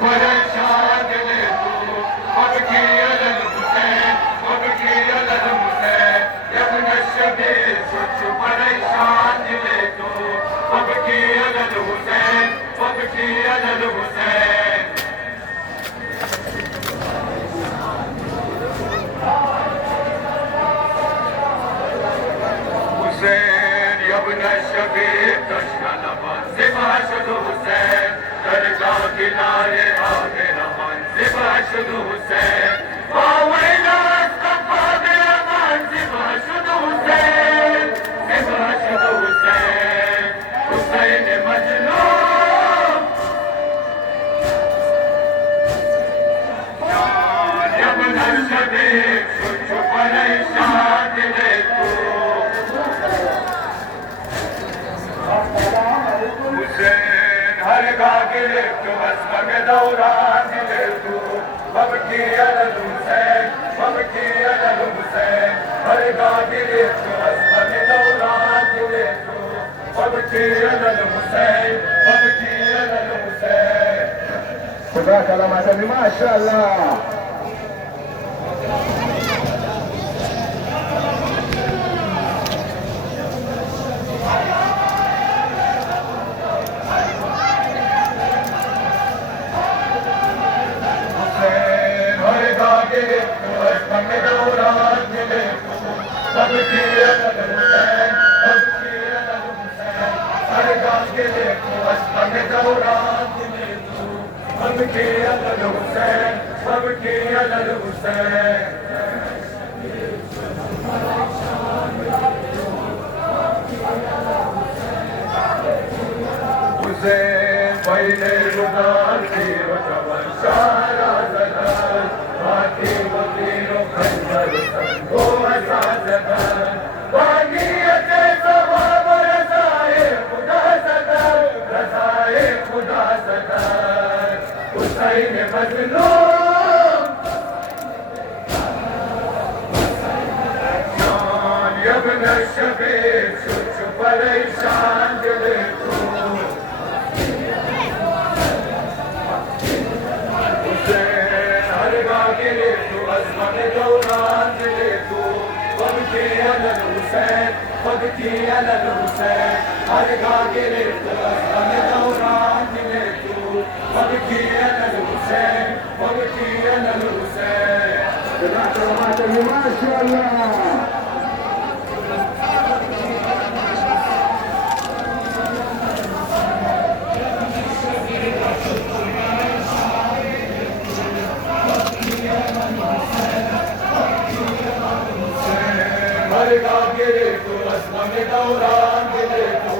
परेशान दिले तू वबकी अला हुसैन वबकी अला हुसैन यब्न शबीर कुछ परेशान दिले तू वबकी अला हुसैन वबकी अला हुसैन हुसैन यब्न शबीर दुश्मन सिवा शुद हुसैन दरगाह किनारे आगे रमान सिवा शुद हुसैन वावैला अस्तफा बेअमान सिवा शुद हुसैन सिवा शुद हुसैन हुसैन मजलूम यब्न शबीर कुछ परेशान दिले तू हुसैन हर गागिरे तू अस्मग दौरान दिले तू वबकी अला हुसैन वबकी अला हुसैन हर गागिरे तू अस्मग दौरान दिले तू वबकी अला हुसैन वबकी अला हुसैन खुदा कलाम आदमी माशाअल्लाह वबकी अला हुसैन वबकी अला हुसैन हर गागिरे तू अस्मग दौरान दिले तू वबकी अला हुसैन वबकी अला हुसैन हुसैन पहले गुदार की वजह शारा ज़दर बाकी वकीलों खंजर संगो असाज़दर बानियत सवाब रज़ाए खुदा ज़दर रज़ाए खुदा ज़दर हुसैन मज़लूम जान यब्न शबीर कुछ परेशान दिले तू गिरे तू अस्मग दौरान दिले तू वबकी अला हुसैन वबकी अला हुसैन हर गागिरे तू अस्मग दौरान दिले तू वबकी अला हुसैन वबकी अला हुसैन माशाअल्लाह हर गागिरे तू अस्मग दौरान दिले तू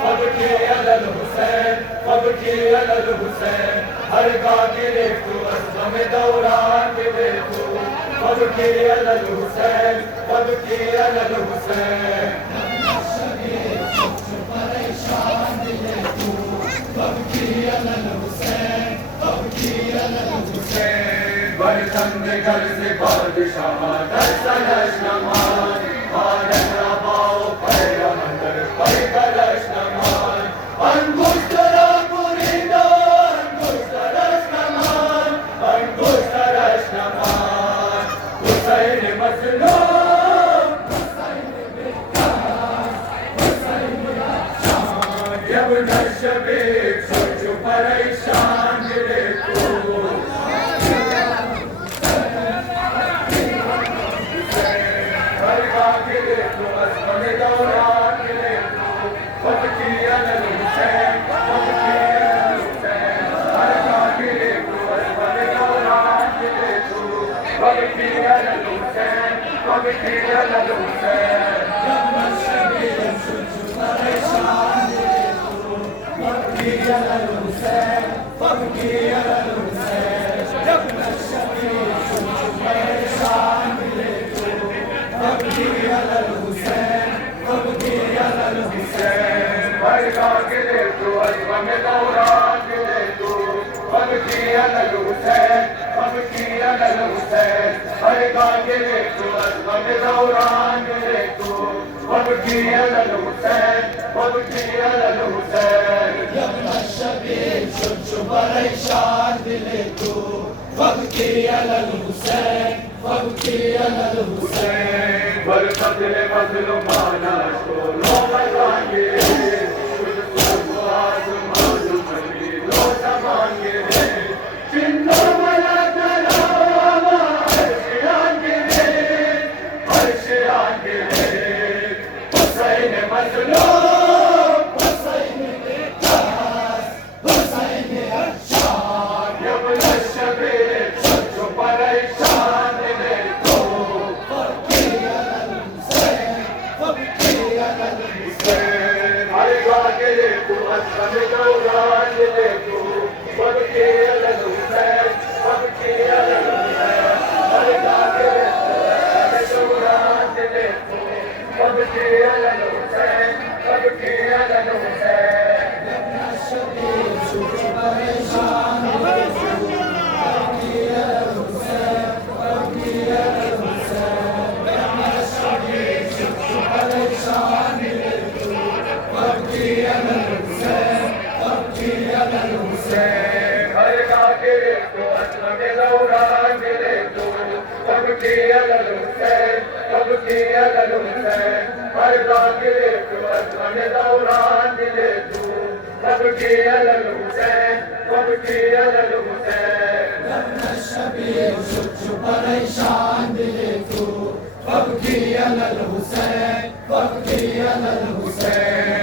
वबकी अला हुसैन वबकी अला हुसैन हर गागिरे तू अस्मग दौरान दिले तू वबकी अला हुसैन वबकी अला हुसैन बरतंद घर से बादशाह दस्तरश नमान भारत रबाओ पैगंबर पैगरश नमान अंगुष्ठरा मुरीदा अंगुष्ठरश नमान अंगुष्ठरश नमान हुसैन मज़लूम यब्न शबीर कुछ परेशान दिले तू वबकी अला हुसैन वबकी अला हुसैन हर गागिरे तू अस्मग दौरान दिले तू वबकी अला हुसैन वबकी अला हुसैन यब्न शबीर कुछ परेशान दिले तू वबकी अला हुसैन वबकी अला हुसैन यब्न शबीर कुछ परेशान दिले तू वबकी अला हुसैन वबकी अला हुसैन हर गागिरे तू अस्मग दौरान दिले तू वबकी अला हुसैन वबकी अला हुसैन हर गागिरे तू अस्मग दौरान दिले तू وابكي على الحسين وابكي على الحسين يا ابن الشبيب شو بريشان دلتو وابكي على الحسين وابكي على الحسين والقتل مظلومانا شكولو ملانگے الشبيب شو بريشان دلتو وابكي على الحسين وابكي على الحسين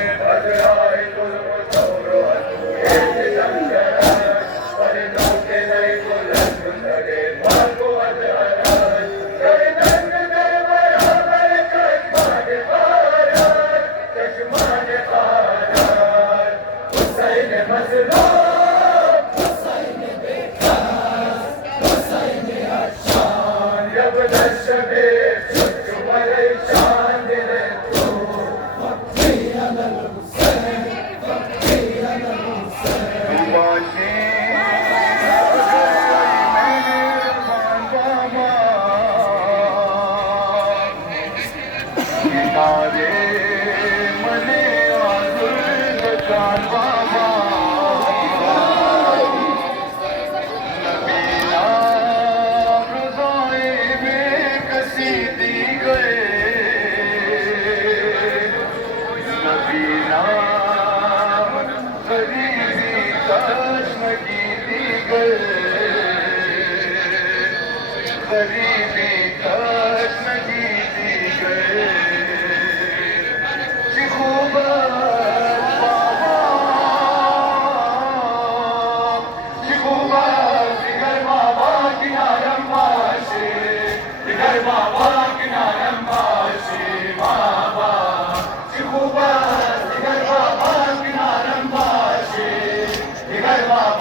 Baba